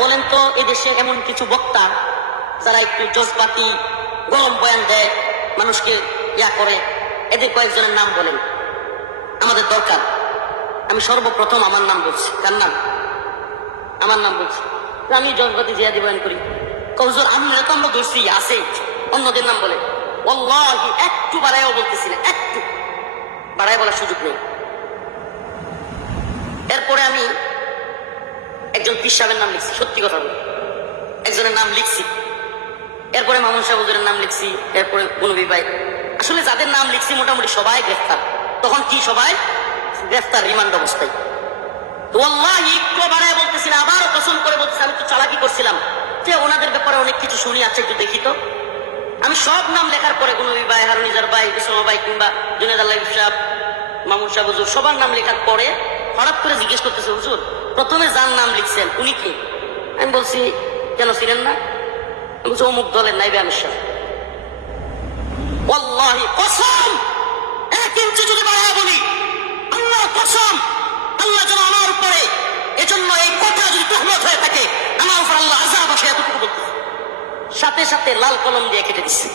বলেন তো এই দেশে এমন কিছু বক্তা যারা একটু জজবাতি গরম বয়ান দেয়, মানুষকে ইয়া করে, এদের কয়েকজনের নাম বলেন, আমাদের দরকার। আমি সর্বপ্রথম আমার নাম বলছি। কার নাম? আমার নাম বলছি। আমি জজবাতি জিয়াদি বয়ান করি, হুজুর আমরা তো আমরা ধরছি আছে, অন্যদের নাম বলে। ওয়াল্লাহি একটু বাড়াইও বলতেছি না, একটু বাড়াই বলার সুযোগ নেই। এরপরে আমি একজন পীর সাহেবের নাম লিখছি, সত্যি কথা বলি, একজনের নাম লিখছি। এরপরে মামুন সাহেব হুজুরের নাম লিখছি। এরপরে গুনবী ভাই, আসলে যাদের নাম লিখছি মোটামুটি সবাই গ্রেফতার। তখন কি সবাই গ্রেফতার, রিমান্ড অবস্থায়। তো ওয়াল্লাহি একটু বাড়ায় বলতেছি না, আবারও কসম করে বলতেছি, আমি তো চালাকি করছিলাম যে ওনাদের ব্যাপারে অনেক কিছু শুনি, আছে একটু দেখি তো। আমি সব নাম লেখার পরে গুনবী ভাই, হারুনিজার ভাই, বিসমা ভাই, কিংবা জুনেদ আল্লাহ সাহেব, মামুন সাহেব হুজুর, সবার নাম লেখার পরে হঠাৎ করে জিজ্ঞেস করতেছে, হুজুর প্রথমে যার নাম লিখছেন উনি কে? আমি বলছি কেন ছিলেন না? আমি বলছি অমুক দলের নাইবে আমির সাহেব। ওয়াল্লাহি কসম, এক ইঞ্চি যদি বাড়ায় বলি, আল্লাহ কসম, আল্লাহ যেন আমার উপরে, এজন্য এই কথা যদি তুহমত হয়ে থাকে, আমার উপর আল্লাহ আযাব আসে, এতটুকু বলতেছে। সাথে সাথে লাল কলম দিয়ে কেটে দিচ্ছে,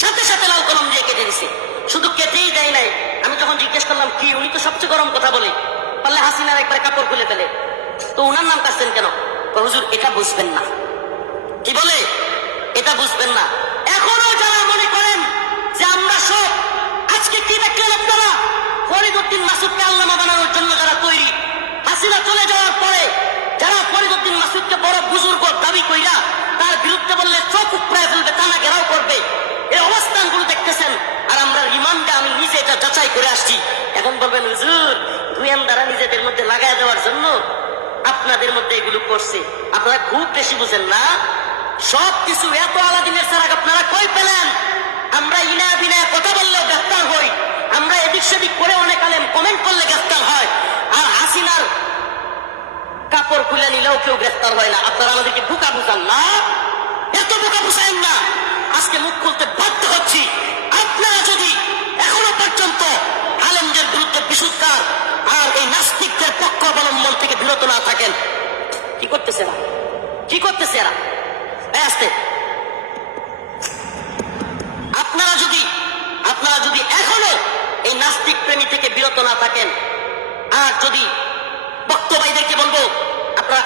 সাথে সাথে লাল কলম দিয়ে কেটে দিচ্ছে। শুধু কেটেই দেয় নাই, আমি যখন জিজ্ঞেস করলাম কি, উনি তো সবচেয়ে গরম কথা বলে, পারলে হাসিনার একবার কাপড় খুলে ফেলে, তো উনার নাম কাটছেন কেন? হুজুর এটা বুঝবেন না। কি বলে? এটা বুঝবেন না। এখনো যারা মনে করেন যে আমরা সব, আজকে কি দেখলেন আপনারা? ফরিদউদ্দিন মাসুদকে আল্লামা বানানোর জন্য যারা তৈরি, হাসিনা চলে যাওয়ার পরে যারা ফরিদউদ্দিন মাসুদকে বড় বুজুর্গ দাবি কইরা তার বিরুদ্ধে বললে চোখ উপড়ায় ফেলবে, টানা ঘেরাও করবে, এই অবস্থানগুলো দেখতেছেন। আর আমরা রিমান্ডে, আমি নিজে এটা যাচাই করে আসছি। এখন বলবেন হুজুর গোয়েন্দারা নিজেদের মধ্যে লাগাই দেওয়ার জন্য আপনাদের মধ্যে এগুলো করছে। আপনারা খুব বেশি বুঝেন না। সবকিছু এত আলাদিনের সারাগ আপনারা কই পেলেন? আমরা ইনা বিনা কথা বললেও গ্রেফতার হই, আমরা এদিক সেদিক করে অনেক আলেম কমেন্ট করলে গ্রেফতার হয়, আর হাসিনার কাপড় খুলে নিলেও কেউ গ্রেফতার হয় না। আপনারা আমাদেরকে বোকা বুঝান না, এত বোকা বুঝাইন না। আজকে মুখ খুলতে বাধ্য হচ্ছি। আপনারা যদি এখনো পর্যন্ত আলেমদের বিরুদ্ধে বিশুদ্ধার আর এই নাস্তিকদের পক্ষ অবলম্বন থেকে বিরত না থাকেন, কি করতেছে এরা? কি করতেছে এরা? আসতে আপনারা যদি এখনো এই নাস্তিক প্রেমী থেকে বিরত না থাকেন, আর যদি বক্তব্যদেরকে বলবো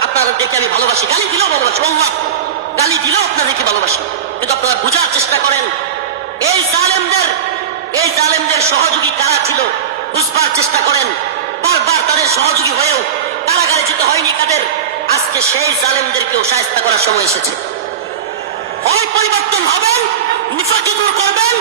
আপনারা দেখে আমি ভালোবাসি, গালি দিলেও ভালোবাসি, আল্লাহ গালি দিলেও আপনাদেরকে ভালোবাসি, কিন্তু আপনারা বোঝার চেষ্টা করেন এই জালেমদের সহযোগী কারা ছিল, বুঝবার চেষ্টা করেন। বারবার তাদের সহযোগী হয়েও কারাগারে যেতে হয়নি কাদের। আজকে সেই জালেমদেরকেও শায়েস্তা করার সময় এসেছে। হয় পরিবর্তন হবেন, নিফাকি দূর করবেন,